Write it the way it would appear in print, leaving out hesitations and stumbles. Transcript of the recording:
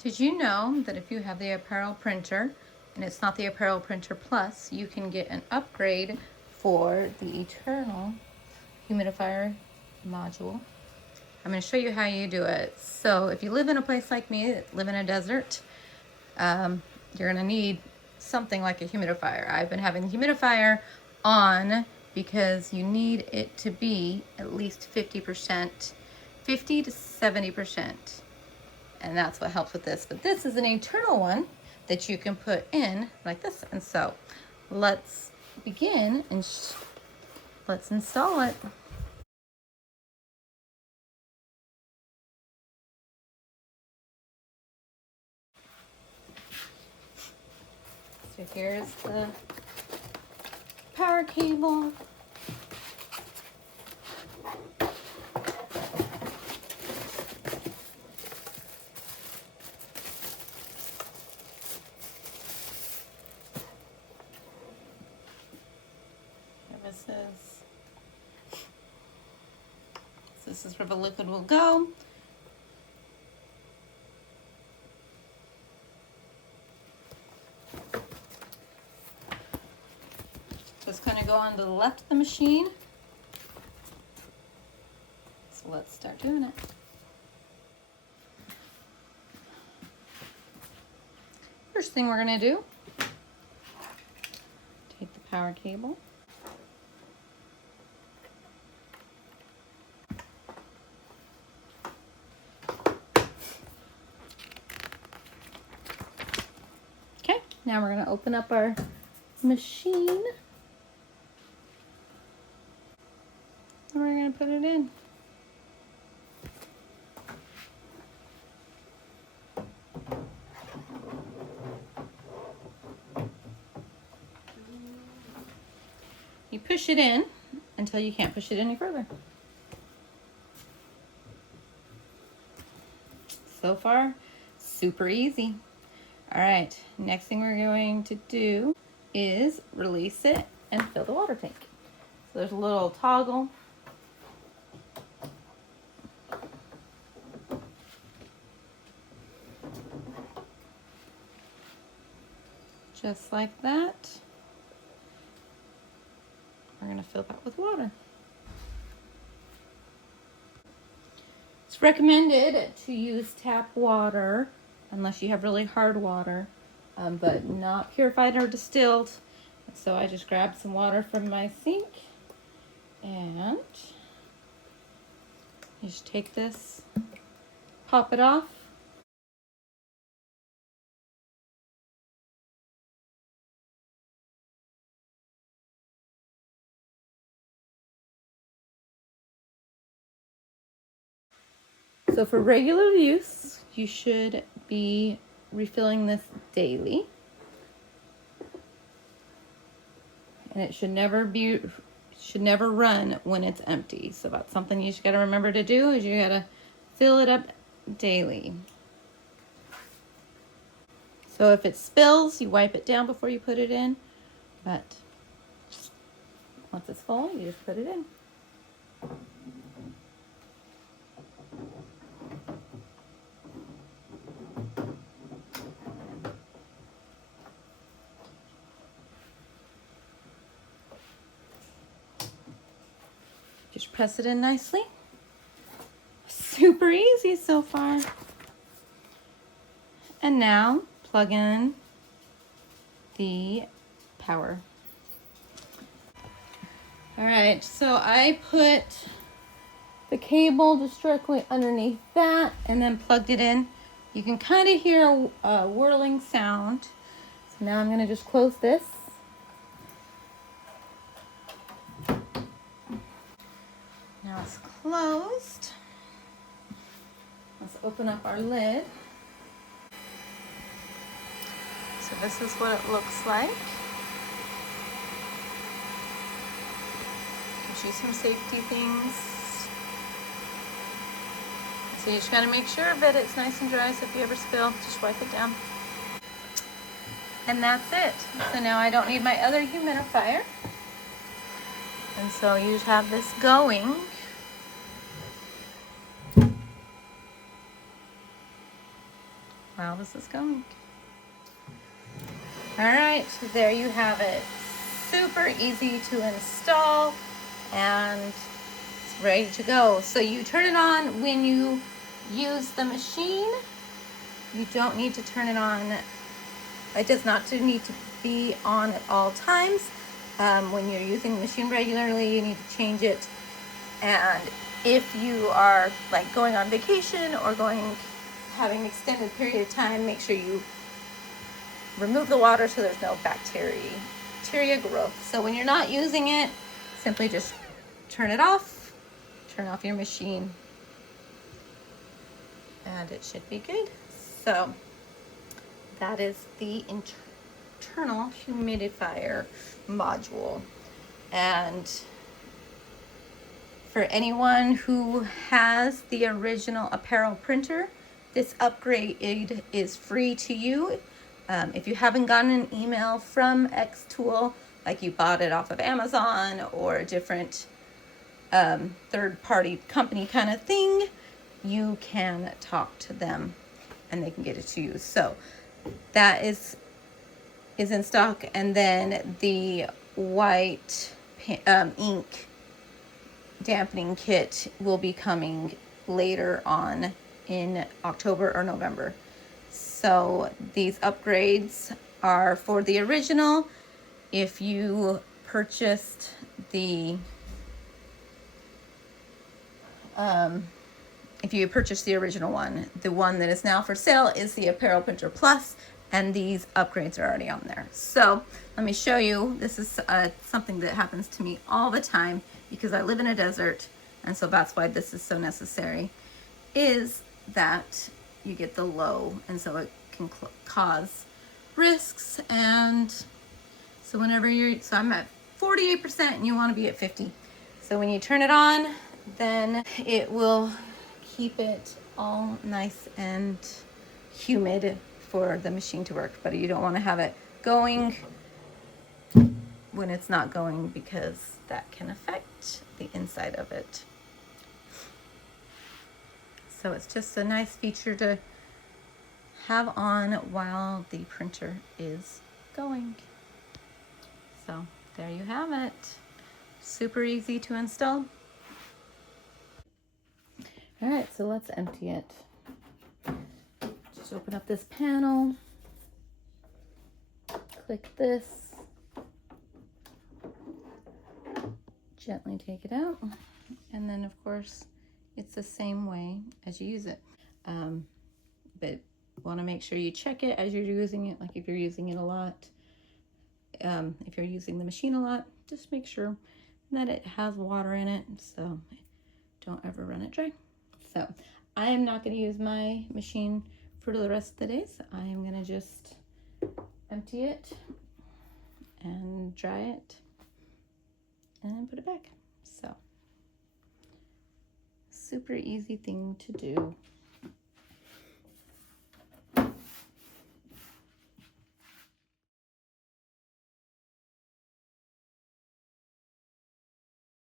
Did you know that if you have the Apparel printer, and it's not the Apparel Printer Plus, you can get an upgrade for the Eternal humidifier module? I'm going to show you how you do it. So if you live in a place like me, live in a desert, you're going to need something like a humidifier. I've been having the humidifier on because you need it to be at least 50%, 50 to 70%. And that's what helps with this. But this is an internal one that you can put in like this. And so let's begin and let's install it. So here's the power cable. This is where the liquid will go. So it's going to go on to the left of the machine. So let's start doing it. First thing we're going to do, take the power cable. Okay, now we're going to open up our machine. And we're going to put it in. You push it in until you can't push it any further. So far, super easy. All right, next thing we're going to do is release it and fill the water tank. So there's a little toggle. Just like that. We're going to fill that with water. It's recommended to use tap water unless you have really hard water, but not purified or distilled. So I just grabbed some water from my sink and you just take this, pop it off. So for regular use, you should be refilling this daily. And it should never run when it's empty. So that's something you just got to remember to do, is you got to fill it up daily. So if it spills, you wipe it down before you put it in. But once it's full, you just put it in. Just press it in nicely. Super easy so far. And now plug in the power. All right, so I put the cable just directly underneath that and then plugged it in. You can kind of hear a whirling sound. So now I'm going to just close this. Now it's closed. Let's open up our lid. So this is what it looks like. Gives you some safety things. So you just gotta make sure that it's nice and dry, so if you ever spill, just wipe it down. And that's it. So now I don't need my other humidifier. And so you just have this going. while this is going. All right, there you have it. Super easy to install and it's ready to go. So you turn it on when you use the machine. You don't need to turn it on. It does not need to be on at all times. When you're using the machine regularly, you need to change it. And if you are like going on vacation or having an extended period of time, make sure you remove the water so there's no bacteria growth. So when you're not using it, simply just turn it off, turn off your machine, and it should be good. So that is the internal humidifier module. And for anyone who has the original Apparel printer, this upgrade is free to you. If you haven't gotten an email from XTool, like you bought it off of Amazon or a different third-party company kind of thing, you can talk to them and they can get it to you. So that is in stock. And then the white ink dampening kit will be coming later on in October or November. So these upgrades are for the original. If you purchased the original one, the one that is now for sale is the Apparel Printer Plus, and these upgrades are already on there. So let me show you. This is something that happens to me all the time because I live in a desert, and so that's why this is so necessary, is that you get the low, and so it can cause risks. And so whenever so I'm at 48% and you want to be at 50. So when you turn it on, then it will keep it all nice and humid for the machine to work. But you don't want to have it going when it's not going, because that can affect the inside of it. So it's just a nice feature to have on while the printer is going. So there you have it. Super easy to install. All right, so let's empty it. Just open up this panel, click this, gently take it out, and then of course it's the same way as you use it. But want to make sure you check it as you're using it. Like if you're using it a lot, if you're using the machine a lot, just make sure that it has water in it, so don't ever run it dry. So I am not going to use my machine for the rest of the days. I am going to just empty it and dry it and put it back. So super easy thing to do.